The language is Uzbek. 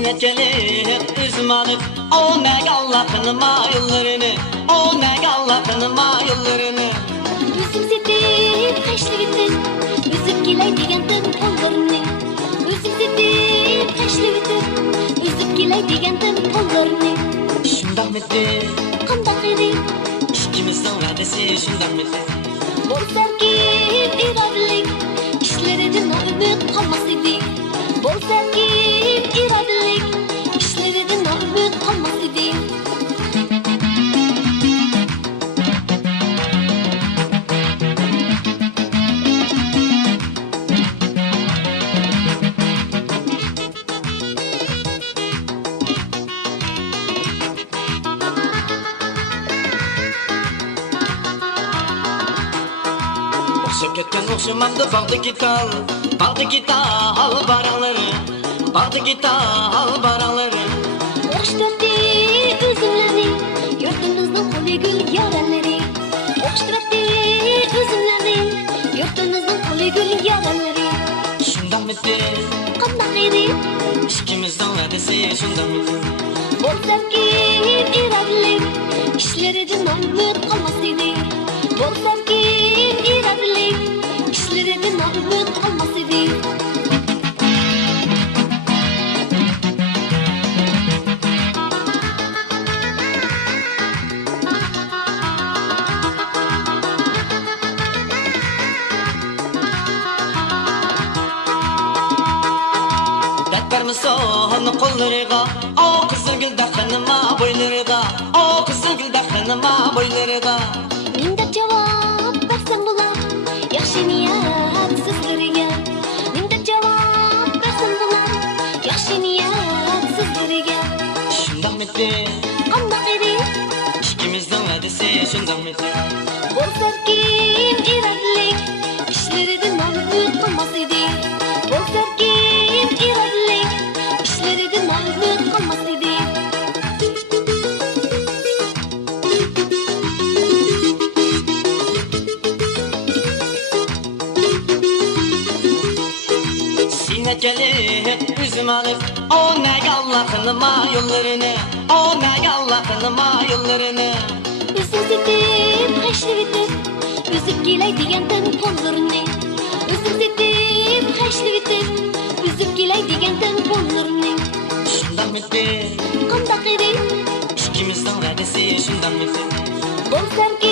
Sineteli hep üzüm alıp o ne Allah'ınıma yıllarını, o ne Allah'ınıma yıllarını. Üzüm sepip kaşlıvittin, üzüp gelay degandim kollarını. Üzüm sepip kaşlıvittin, üzüp gelay degandim kollarını. Şundan mıydı? Qandaq edi? İkimizдің va'dasi şundan mıydı? Bolsarki irodalik, ishlaridan umid qolmas edi. Bolsarki irodalik, ishlaridan umid qolmas edi. O'xshab ketgan o'xshamabdi bag'di gital baralari, bag'di gital baralari. O'xshatdi o'zimlarni, yurtimizning qo'li gul yoralari. O'xshatdi o'zimlarni, yurtimizning qo'li gul yoralari. Şundan mıydı? Qandaq edi? İkimizдің va'dasi şundan mıydı? Bolsarki irodalik, ishlaridan umid qolmas edi. Bolsarki irodalik, ishlaridan umid qolmas edi. Son qo'llariga, o qizil guldaxanima bo'ylariga, o qizil guldaxanima bo'ylariga. Menda javob bersam bo'lar, yaxshi niyat sizlarga. Menda javob bersam bo'lar, yaxshi niyat sizlarga. Shundan mıydı? Qandaq edi? İkimizдің va'dasi shundan mıydı? Bolsarki irodalik, ishlaridan umid qolmas edi. Bolsarki irodalik, ishlaridan umid qolmas edi. Sineteli hep üzüm alıp o ne Allah'ınıma yollarını, o ne Allah'ınıma yollarını. Üzüm sepip kaşlıvittin, üzüp gelay degandim qo'llarini. Üzüm sepip kaşlıvittin, üzüp gelay degandim qo'llarini. Şundan mıydı? Qandaq edi? İkimizдің va'dasi shundan mıydı? Bolsarki